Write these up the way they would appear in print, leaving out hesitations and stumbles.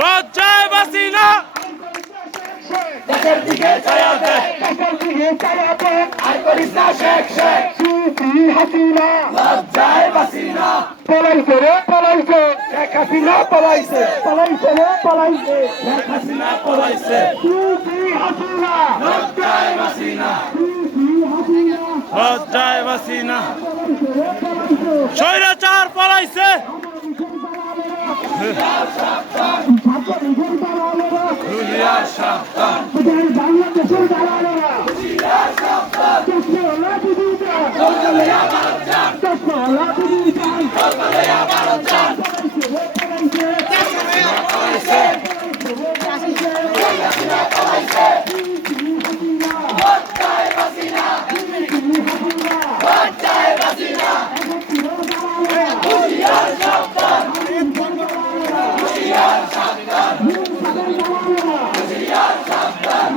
লজ্জায় বাঁচি না দেশের দিকে ছায়া দে আর করিস না শেখ শেখ হাসিনা লজ্জায় বাসি না পলাইছে রে পলাইছে শেখ হাসিনা পলাইছে পলাইছে রে পলাইছে শেখ হাসিনা পলাইছে হাসিনা লজ্জায় বাসি না লজ্জায় বাঁচি না স্বৈরাচার পলাইছে দুনিয়ার সাবধান বাংলাদেশের দালালেরা লজ্জায় বাসি না লজ্জায় বাসি না দুনিয়ার সাবধান দুনিয়ার সাবধান দুনিয়ার সাবধান দুনিয়ার সাবধান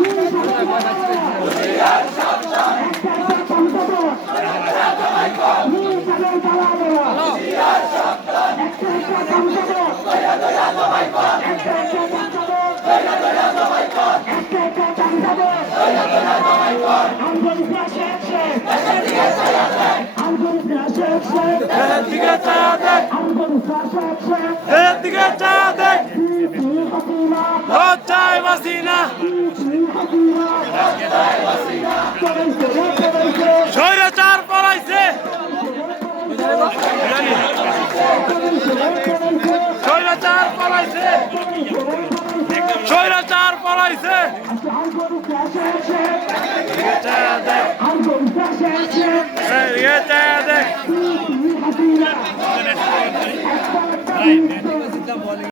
দুনিয়ার সাবধান দয়া দয়া দবাই কর দয়া দয়া দবাই কর দয়া দয়া দবাই কর দেশের দিকে ছায়া দেখ এর দিকে চায়া দেখ এর দিকে চায়া দেখ লজ্জায় বাঁচি না স্বৈরাচার পলাইছে স্বৈরাচার পলাইছে স্বৈরাচার পলাইছে এদিকে চায়া দেখ এদিকে চায়া দেখ